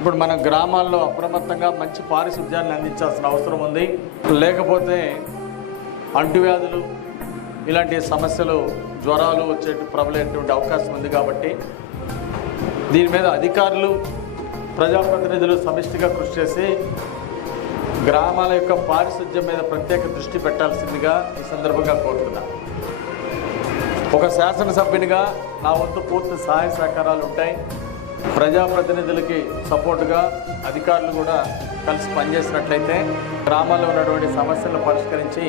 ఇప్పుడు మన గ్రామాల్లో అప్రమత్తంగా మంచి పారిశుధ్యాన్ని అందించాల్సిన అవసరం ఉంది. లేకపోతే అంటువ్యాధులు ఇలాంటి సమస్యలు, జ్వరాలు వచ్చే ప్రబలేటువంటి అవకాశం ఉంది. కాబట్టి దీని మీద అధికారులు, ప్రజాప్రతినిధులు సమిష్టిగా కృషి చేసి గ్రామాల యొక్క పారిశుధ్యం మీద ప్రత్యేక దృష్టి పెట్టాల్సిందిగా ఈ సందర్భంగా కోరుతున్నా. ఒక శాసనసభ్యునిగా నా వంతు పూర్తి సహాయ సహకారాలు ఉంటాయి. ప్రజాప్రతినిధులకి సపోర్టుగా అధికారులు కూడా కలిసి పనిచేసినట్లయితే గ్రామాల్లో ఉన్నటువంటి సమస్యలను పరిష్కరించి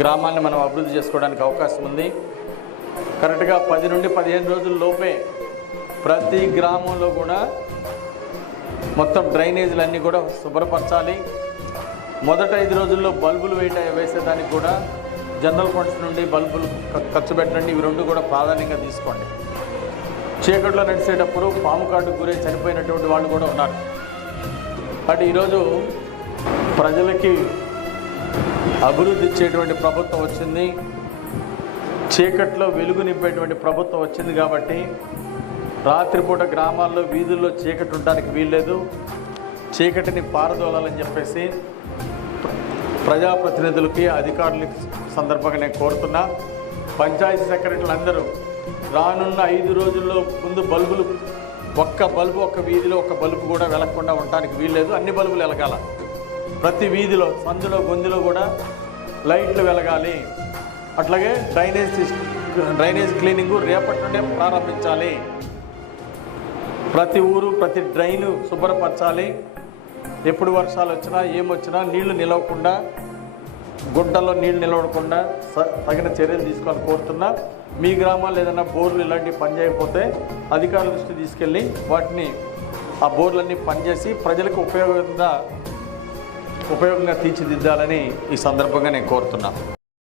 గ్రామాన్ని మనం అభివృద్ధి చేసుకోవడానికి అవకాశం ఉంది. కరెక్ట్గా 10 నుండి 15 రోజుల లోపే ప్రతి గ్రామంలో కూడా మొత్తం డ్రైనేజీలన్నీ కూడా శుభ్రపరచాలి. మొదట 5 రోజుల్లో బల్బులు వేసేదానికి కూడా జనరల్ ఫండ్స్ నుండి బల్బులు ఖర్చు పెట్టండి. ఇవి రెండు కూడా ప్రాధాన్యంగా తీసుకోండి. చీకట్లో నడిచేటప్పుడు పాము కాటుకు గురై చనిపోయినటువంటి వాళ్ళు కూడా ఉన్నారు. అంటే ఈరోజు ప్రజలకి అభివృద్ధి ఇచ్చేటువంటి ప్రభుత్వం వచ్చింది, చీకట్లో వెలుగు నింపేటువంటి ప్రభుత్వం వచ్చింది. కాబట్టి రాత్రిపూట గ్రామాల్లో వీధుల్లో చీకటి ఉండడానికి వీల్లేదు. చీకటిని పారదోలాలని చెప్పేసి ప్రజాప్రతినిధులకి, అధికారులకి సందర్భంగా నేను కోరుతున్నా. పంచాయతీ సెక్రటరీలు అందరూ రానున్న 5 రోజుల్లో ముందు బల్బులు, ఒక్క వీధిలో ఒక్క బల్బు కూడా వెలగకుండా ఉండటానికి వీల్లేదు. అన్ని బల్బులు వెలగాల. ప్రతి వీధిలో, సందులో, గొంతులో కూడా లైట్లు వెలగాలి. అట్లాగే డ్రైనేజ్ క్లీనింగు రేపటి నుండే ప్రారంభించాలి. ప్రతి ఊరు, ప్రతి డ్రైను శుభ్రపరచాలి. ఎప్పుడు వర్షాలు వచ్చినా ఏమొచ్చినా నీళ్లు నిలవకుండా, గుంటల్లో నీళ్లు నిలవకుండా తగిన చర్యలు తీసుకోవాలని కోరుతున్నా. మీ గ్రామాల్లో ఏదైనా బోర్లు ఇలాంటివి పనిచేయకపోతే అధికారుల దృష్టి తీసుకెళ్ళి వాటిని, ఆ బోర్లన్నీ పనిచేసి ప్రజలకు ఉపయోగంగా తీర్చిదిద్దాలని ఈ సందర్భంగా నేను కోరుతున్నాను.